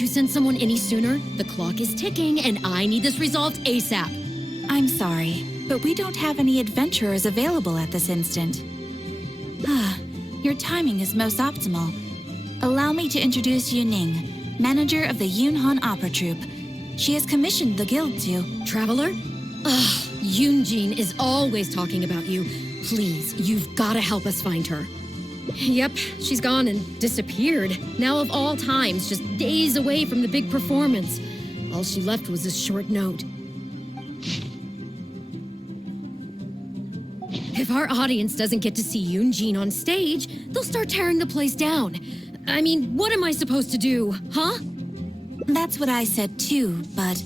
You send someone any sooner? The clock is ticking, and I need this resolved ASAP. I'm sorry, but we don't have any adventurers available at this instant. Your timing is most optimal. Allow me to introduce Yu Ning, manager of the Yunhan Opera Troupe. She has commissioned the guild to... Traveler? Ugh, Yun Jin is always talking about you. Please, you've gotta help us find her. Yep, she's gone and disappeared. Now of all times, just days away from the big performance. All she left was this short note. If our audience doesn't get to see Yun Jin on stage, they'll start tearing the place down. I mean, what am I supposed to do, huh? That's what I said too, but...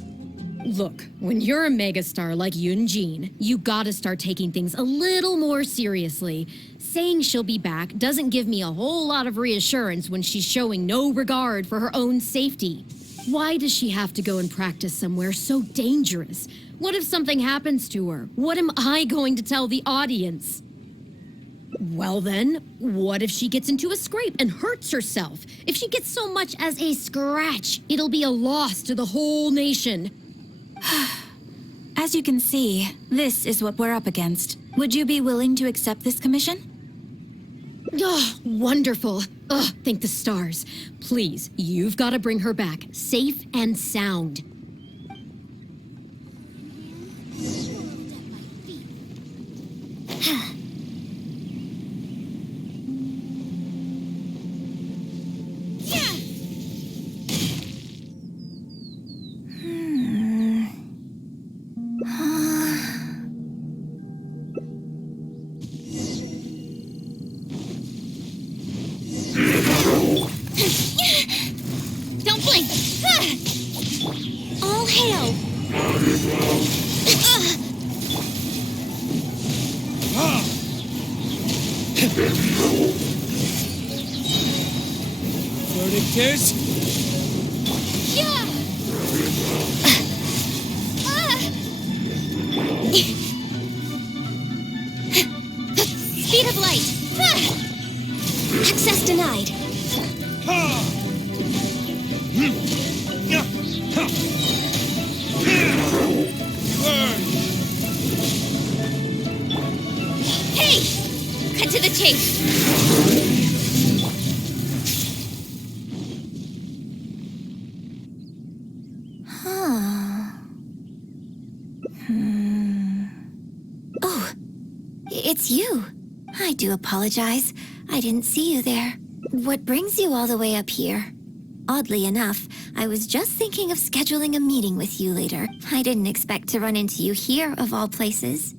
Look, when you're a megastar like Yun Jin, you gotta start taking things a little more seriously. Saying she'll be back doesn't give me a whole lot of reassurance when she's showing no regard for her own safety. Why does she have to go and practice somewhere so dangerous? What if something happens to her? What am I going to tell the audience? Well then, what if she gets into a scrape and hurts herself? If she gets so much as a scratch, it'll be a loss to the whole nation. As you can see, this is what we're up against. Would you be willing to accept this commission? Oh, wonderful. Oh, thank the stars. Please, you've got to bring her back, safe and sound. Don't blink! All hail! Verdict Yeah! Speed of light! Access denied. Hey! Cut to the chase. Oh, it's you. I do apologize. I didn't see you there. What brings you all the way up here? Oddly enough, I was just thinking of scheduling a meeting with you later. I didn't expect to run into you here, of all places.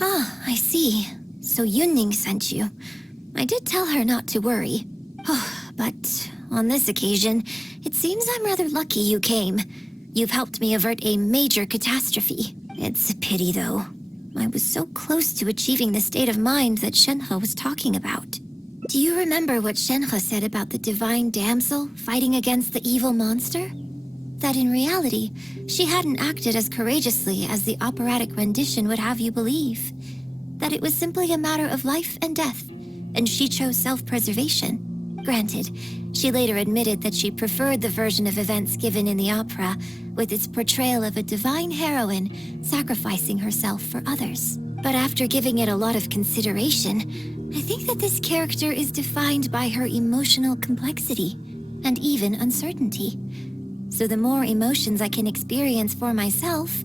Ah, I see. So Yunning sent you. I did tell her not to worry. Oh, but on this occasion, it seems I'm rather lucky you came. You've helped me avert a major catastrophe. It's a pity, though. I was so close to achieving the state of mind that Shenhe was talking about. Do you remember what Shenhe said about the divine damsel fighting against the evil monster? That in reality, she hadn't acted as courageously as the operatic rendition would have you believe. That it was simply a matter of life and death, and she chose self-preservation. Granted, she later admitted that she preferred the version of events given in the opera, with its portrayal of a divine heroine sacrificing herself for others. But after giving it a lot of consideration, I think that this character is defined by her emotional complexity and even uncertainty. So the more emotions I can experience for myself,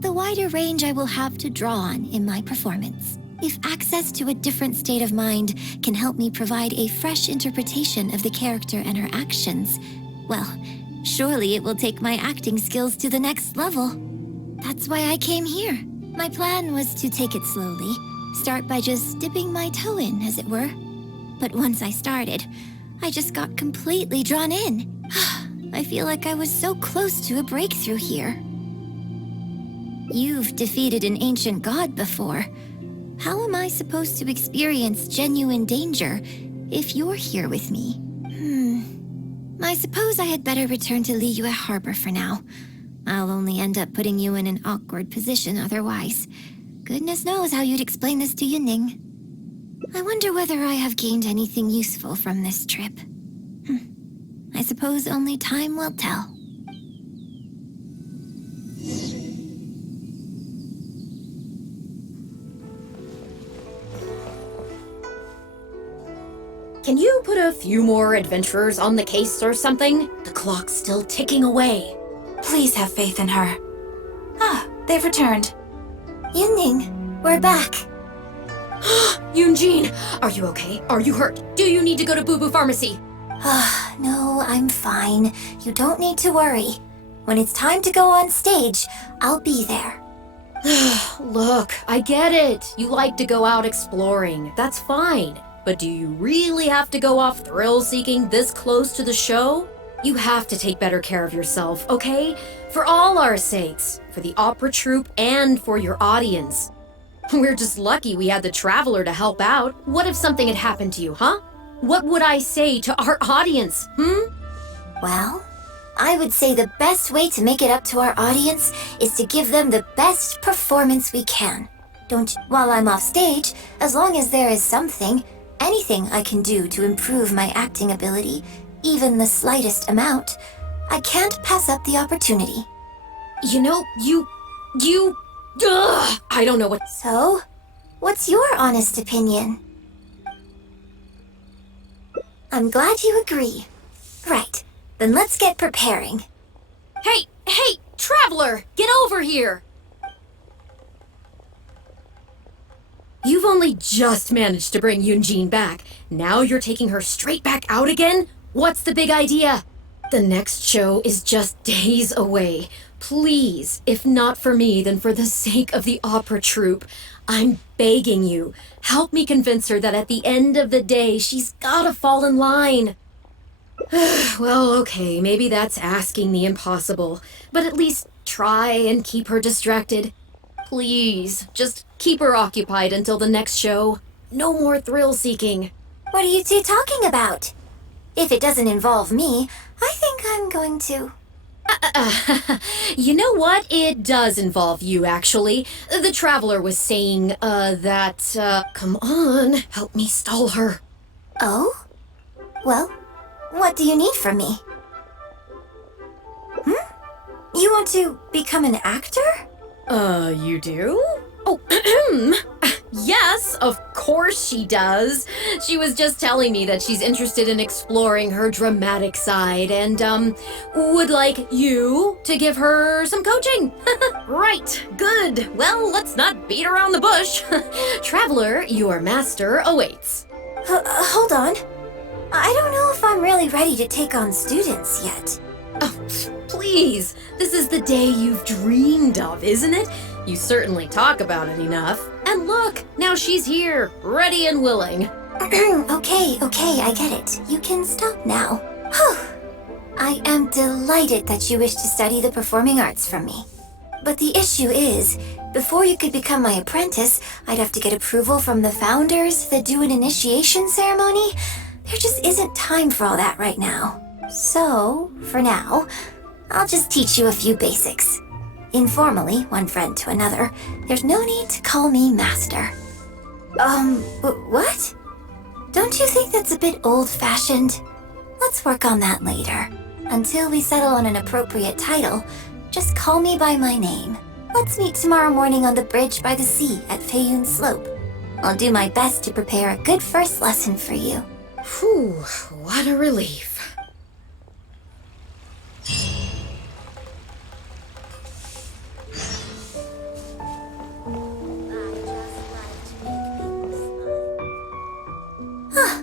the wider range I will have to draw on in my performance. If access to a different state of mind can help me provide a fresh interpretation of the character and her actions, well, surely it will take my acting skills to the next level. That's why I came here. My plan was to take it slowly, start by just dipping my toe in, as it were. But once I started, I just got completely drawn in. I feel like I was so close to a breakthrough here. You've defeated an ancient god before. How am I supposed to experience genuine danger if you're here with me? I suppose I had better return to Liyue Harbor for now. I'll only end up putting you in an awkward position otherwise. Goodness knows how you'd explain this to Yunning. I wonder whether I have gained anything useful from this trip. I I suppose only time will tell. Can you put a few more adventurers on the case or something? The clock's still ticking away. Please have faith in her. Ah, they've returned. Yunning, we're back. Yun Jin, are you okay? Are you hurt? Do you need to go to Boo Boo Pharmacy? No, I'm fine. You don't need to worry. When it's time to go on stage, I'll be there. Look, I get it. You like to go out exploring. That's fine. But do you really have to go off thrill-seeking this close to the show? You have to take better care of yourself, okay? For all our sakes. For the opera troupe and for your audience. We're just lucky we had the Traveler to help out. What if something had happened to you, huh? What would I say to our audience, Well, I would say the best way to make it up to our audience is to give them the best performance we can. While I'm off stage, as long as there is anything I can do to improve my acting ability, even the slightest amount, I can't pass up the opportunity. You know, I don't know what... So, what's your honest opinion? I'm glad you agree. Right, then let's get preparing. Hey, Traveler, get over here! You've only just managed to bring Yun Jin back. Now you're taking her straight back out again? What's the big idea? The next show is just days away. Please, if not for me, then for the sake of the opera troupe, I'm begging you, help me convince her that at the end of the day, she's gotta fall in line. Well, okay, maybe that's asking the impossible, but at least try and keep her distracted. Please, just keep her occupied until the next show. No more thrill-seeking. What are you two talking about? If it doesn't involve me, I think I'm going to... You know what? It does involve you, actually. The Traveler was saying, come on, help me stall her. Oh? Well, what do you need from me? You want to become an actor? You do? Oh, yes, of course she does. She was just telling me that she's interested in exploring her dramatic side and, would like you to give her some coaching. Right, good. Well, let's not beat around the bush. Traveler, your master awaits. Hold on. I don't know if I'm really ready to take on students yet. Oh, please, this is the day you've dreamed of, isn't it? You certainly talk about it enough. And look, now she's here, ready and willing. Okay, I get it. You can stop now. Whew. I am delighted that you wish to study the performing arts from me. But the issue is, before you could become my apprentice, I'd have to get approval from the founders that do an initiation ceremony. There just isn't time for all that right now. So, for now, I'll just teach you a few basics. Informally, one friend to another, there's no need to call me master. What? Don't you think that's a bit old-fashioned? Let's work on that later. Until we settle on an appropriate title, just call me by my name. Let's meet tomorrow morning on the bridge by the sea at Feiyun Slope. I'll do my best to prepare a good first lesson for you. Whew, what a relief.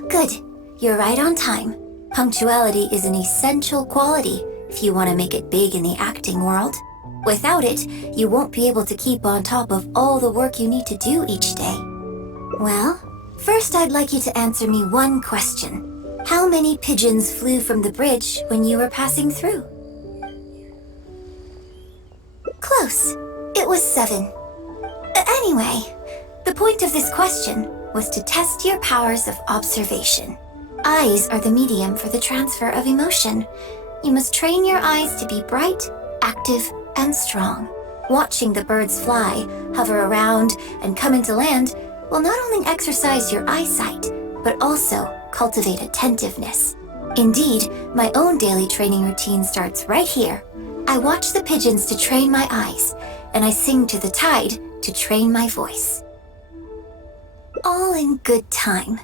Good. You're right on time. Punctuality is an essential quality if you want to make it big in the acting world. Without it, you won't be able to keep on top of all the work you need to do each day. Well, first I'd like you to answer me one question. How many pigeons flew from the bridge when you were passing through? Close. It was 7. Anyway, the point of this question was to test your powers of observation. Eyes are the medium for the transfer of emotion. You must train your eyes to be bright, active, and strong. Watching the birds fly, hover around, and come into land will not only exercise your eyesight, but also cultivate attentiveness. Indeed, my own daily training routine starts right here. I watch the pigeons to train my eyes, and I sing to the tide to train my voice. All in good time.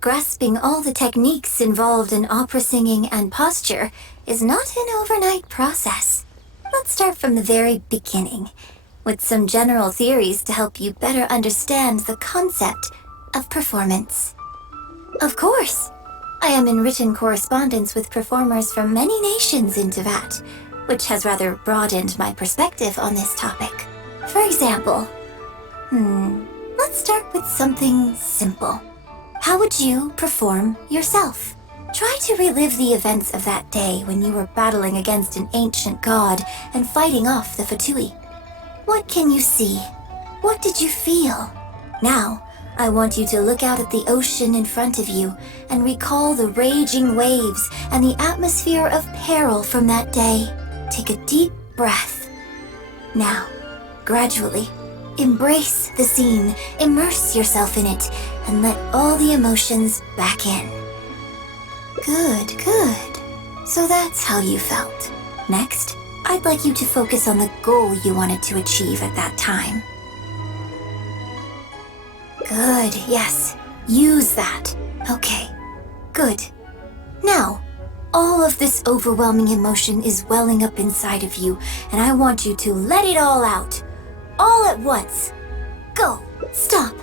Grasping all the techniques involved in opera singing and posture is not an overnight process. Let's start from the very beginning, with some general theories to help you better understand the concept of performance. Of course, I am in written correspondence with performers from many nations in Teyvat, which has rather broadened my perspective on this topic. For example, let's start with something simple. How would you perform yourself? Try to relive the events of that day when you were battling against an ancient god and fighting off the Fatui. What can you see? What did you feel? Now, I want you to look out at the ocean in front of you and recall the raging waves and the atmosphere of peril from that day. Take a deep breath. Now, gradually, embrace the scene, immerse yourself in it, and let all the emotions back in. Good, good. So that's how you felt. Next, I'd like you to focus on the goal you wanted to achieve at that time. Good, yes. Use that. Okay, good. Now, all of this overwhelming emotion is welling up inside of you, and I want you to let it all out. All at once. Go. Stop.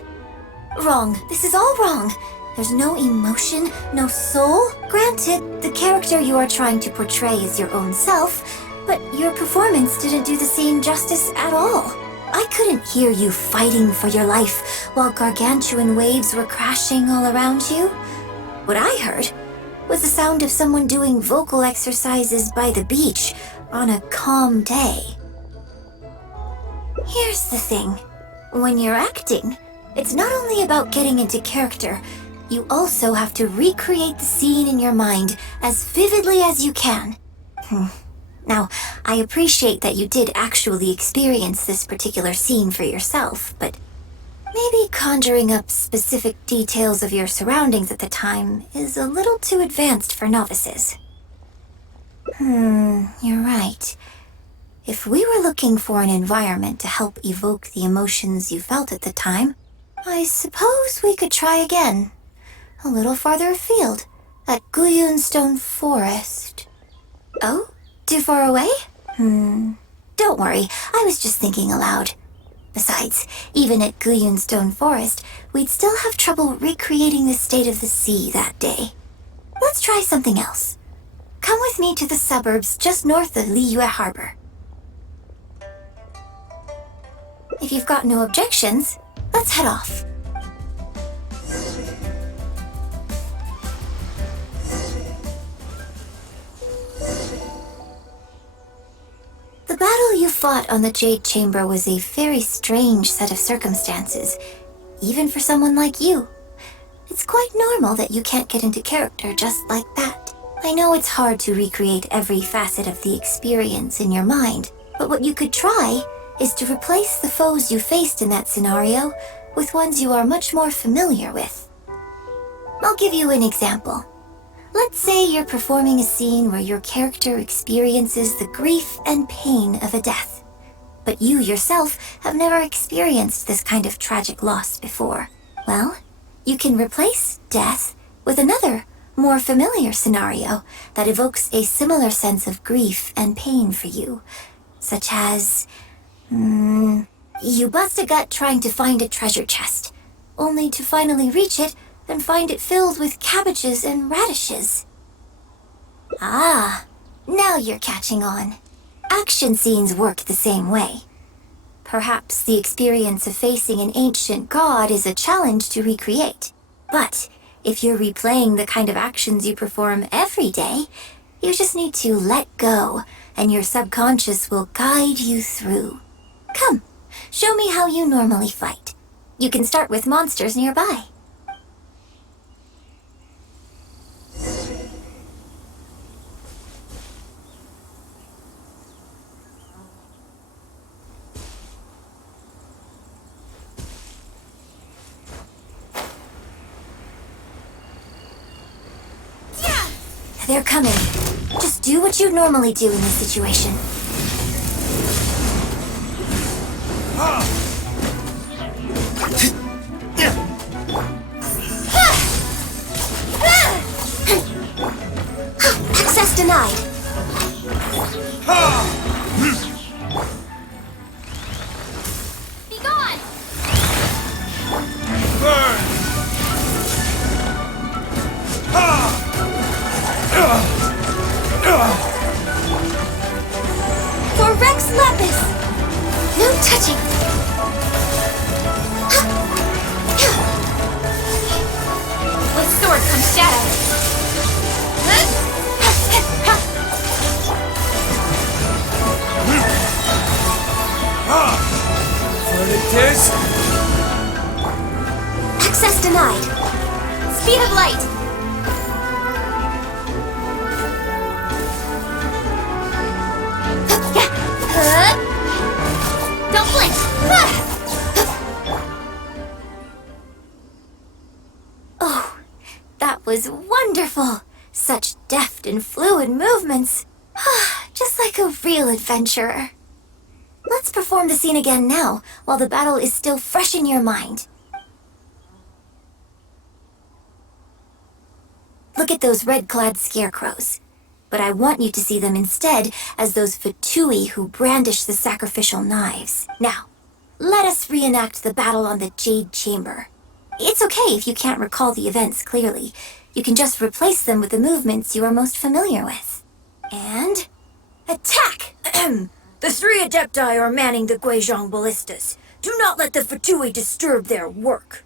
Wrong. This is all wrong. There's no emotion, no soul. Granted, the character you are trying to portray is your own self, but your performance didn't do the scene justice at all. I couldn't hear you fighting for your life while gargantuan waves were crashing all around you. What I heard was the sound of someone doing vocal exercises by the beach on a calm day. Here's the thing. When you're acting, it's not only about getting into character, you also have to recreate the scene in your mind as vividly as you can. Now, I appreciate that you did actually experience this particular scene for yourself, but maybe conjuring up specific details of your surroundings at the time is a little too advanced for novices. You're right. If we were looking for an environment to help evoke the emotions you felt at the time, I suppose we could try again. A little farther afield, at Guyun Stone Forest. Oh? Too far away? Don't worry, I was just thinking aloud. Besides, even at Guyun Stone Forest, we'd still have trouble recreating the state of the sea that day. Let's try something else. Come with me to the suburbs just north of Liyue Harbor. If you've got no objections, let's head off. The battle you fought on the Jade Chamber was a very strange set of circumstances, even for someone like you. It's quite normal that you can't get into character just like that. I know it's hard to recreate every facet of the experience in your mind, but what you could try is to replace the foes you faced in that scenario with ones you are much more familiar with. I'll give you an example. Let's say you're performing a scene where your character experiences the grief and pain of a death, but you yourself have never experienced this kind of tragic loss before. Well, you can replace death with another, more familiar scenario that evokes a similar sense of grief and pain for you, such as, you bust a gut trying to find a treasure chest, only to finally reach it and find it filled with cabbages and radishes. Ah, now you're catching on. Action scenes work the same way. Perhaps the experience of facing an ancient god is a challenge to recreate. But if you're replaying the kind of actions you perform every day, you just need to let go, and your subconscious will guide you through. Come, show me how you normally fight. You can start with monsters nearby. They're coming. Just do what you'd normally do in this situation. Access denied. Be gone! Burn! For Rex Lapis! No touching! With sword comes shadow. Verdict. Access denied. Speed of light. Don't blink. Oh, that was wonderful. Such deft and fluid movements. Just like a real adventurer. Let's perform the scene again now, while the battle is still fresh in your mind. Look at those red-clad scarecrows. But I want you to see them instead as those Fatui who brandish the sacrificial knives. Now, let us reenact the battle on the Jade Chamber. It's okay if you can't recall the events clearly. You can just replace them with the movements you are most familiar with. And... attack! The 3 Adepti are manning the Guizhong ballistas. Do not let the Fatui disturb their work.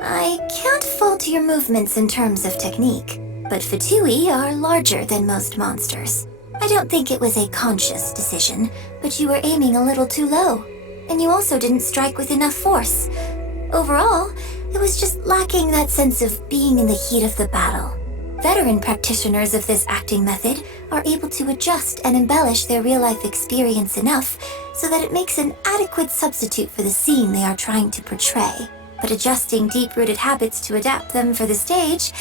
I can't fault your movements in terms of technique, but Fatui are larger than most monsters. I don't think it was a conscious decision, but you were aiming a little too low, and you also didn't strike with enough force. Overall, it was just lacking that sense of being in the heat of the battle. Veteran practitioners of this acting method are able to adjust and embellish their real-life experience enough so that it makes an adequate substitute for the scene they are trying to portray. But adjusting deep-rooted habits to adapt them for the stage,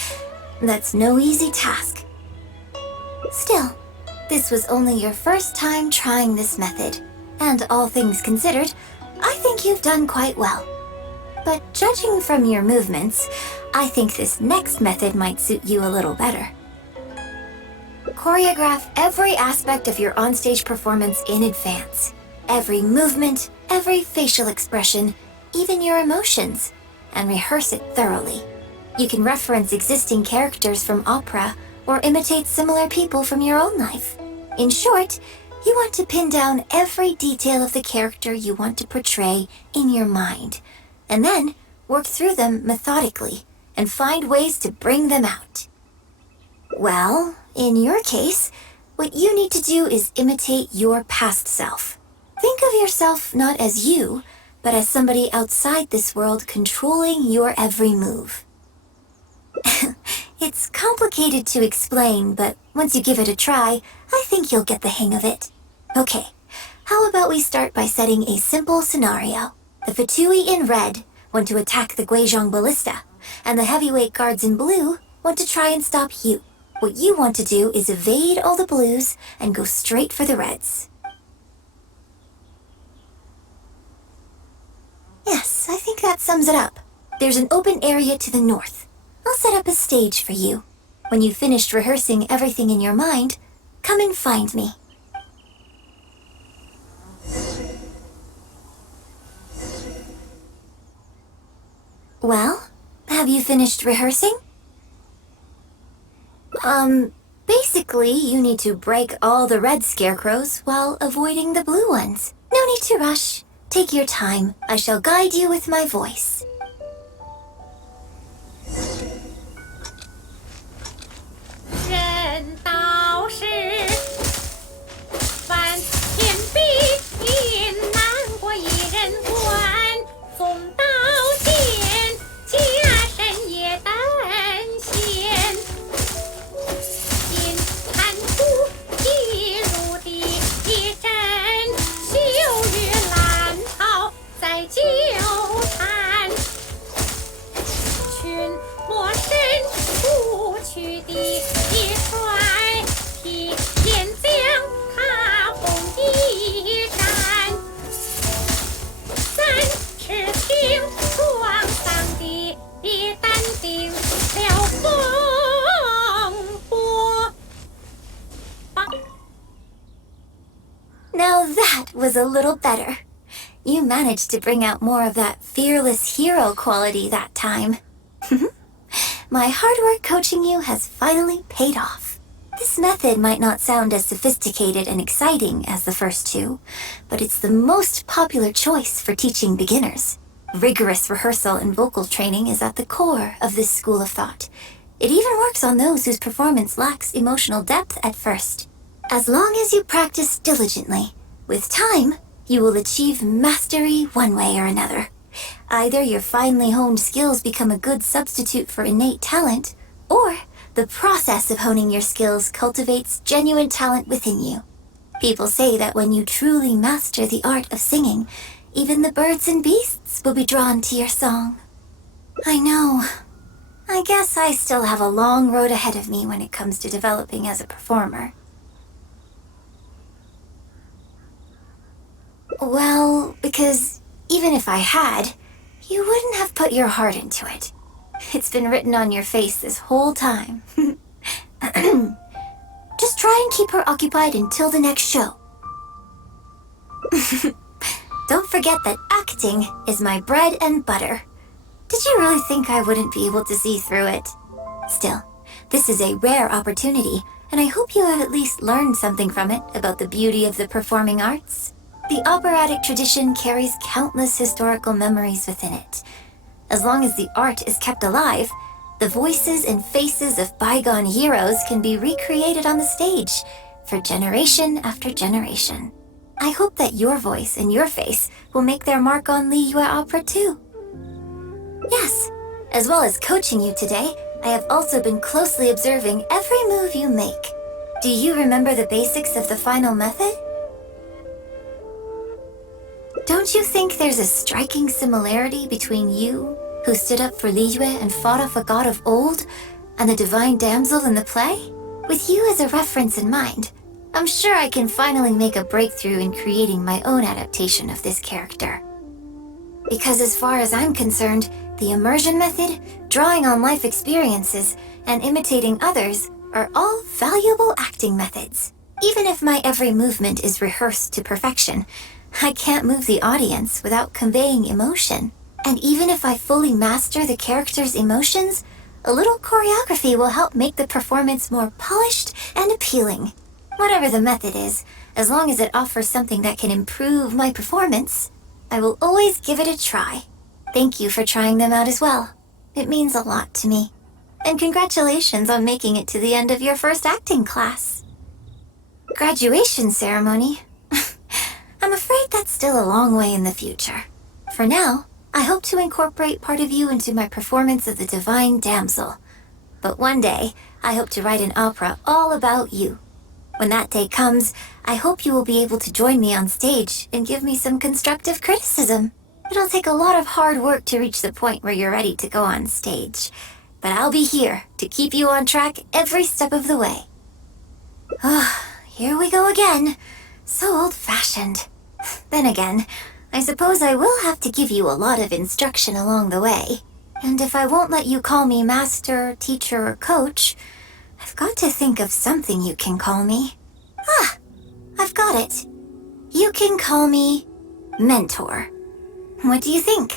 that's no easy task. Still, this was only your first time trying this method, and all things considered, I think you've done quite well. But judging from your movements, I think this next method might suit you a little better. Choreograph every aspect of your onstage performance in advance. Every movement, every facial expression, even your emotions, and rehearse it thoroughly. You can reference existing characters from opera or imitate similar people from your own life. In short, you want to pin down every detail of the character you want to portray in your mind, and then work through them methodically and find ways to bring them out. Well, in your case, what you need to do is imitate your past self. Think of yourself not as you, but as somebody outside this world controlling your every move. It's complicated to explain, but once you give it a try, I think you'll get the hang of it. Okay, how about we start by setting a simple scenario. The Fatui in red want to attack the Guizhong ballista, and the heavyweight guards in blue want to try and stop you. What you want to do is evade all the blues and go straight for the reds. Yes, I think that sums it up. There's an open area to the north. I'll set up a stage for you. When you've finished rehearsing everything in your mind, come and find me. Well, have you finished rehearsing? Basically, you need to break all the red scarecrows while avoiding the blue ones. No need to rush. Take your time. I shall guide you with my voice. was a little better. You managed to bring out more of that fearless hero quality that time. My hard work coaching you has finally paid off. This method might not sound as sophisticated and exciting as the first two, but it's the most popular choice for teaching beginners. Rigorous rehearsal and vocal training is at the core of this school of thought. It even works on those whose performance lacks emotional depth at first. As long as you practice diligently, with time, you will achieve mastery one way or another. Either your finely honed skills become a good substitute for innate talent, or the process of honing your skills cultivates genuine talent within you. People say that when you truly master the art of singing, even the birds and beasts will be drawn to your song. I know. I guess I still have a long road ahead of me when it comes to developing as a performer. Well, because even if I had, you wouldn't have put your heart into it. It's been written on your face this whole time. Just try and keep her occupied until the next show. Don't forget that acting is my bread and butter. Did you really think I wouldn't be able to see through it? Still, this is a rare opportunity, and I hope you have at least learned something from it about the beauty of the performing arts. The operatic tradition carries countless historical memories within it. As long as the art is kept alive, the voices and faces of bygone heroes can be recreated on the stage for generation after generation. I hope that your voice and your face will make their mark on Liyue opera too. Yes, as well as coaching you today, I have also been closely observing every move you make. Do you remember the basics of the final method? Don't you think there's a striking similarity between you, who stood up for Liyue and fought off a god of old, and the divine damsel in the play? With you as a reference in mind, I'm sure I can finally make a breakthrough in creating my own adaptation of this character. Because as far as I'm concerned, the immersion method, drawing on life experiences, and imitating others are all valuable acting methods. Even if my every movement is rehearsed to perfection, I can't move the audience without conveying emotion. And even if I fully master the character's emotions, a little choreography will help make the performance more polished and appealing. Whatever the method is, as long as it offers something that can improve my performance, I will always give it a try. Thank you for trying them out as well. It means a lot to me. And congratulations on making it to the end of your first acting class. Graduation ceremony? I'm afraid that's still a long way in the future. For now, I hope to incorporate part of you into my performance of the Divine Damsel. But one day, I hope to write an opera all about you. When that day comes, I hope you will be able to join me on stage and give me some constructive criticism. It'll take a lot of hard work to reach the point where you're ready to go on stage. But I'll be here to keep you on track every step of the way. Oh, here we go again. So old-fashioned. Then again, I suppose I will have to give you a lot of instruction along the way. And if I won't let you call me master, teacher, or coach, I've got to think of something you can call me. Ah, I've got it. You can call me mentor. What do you think?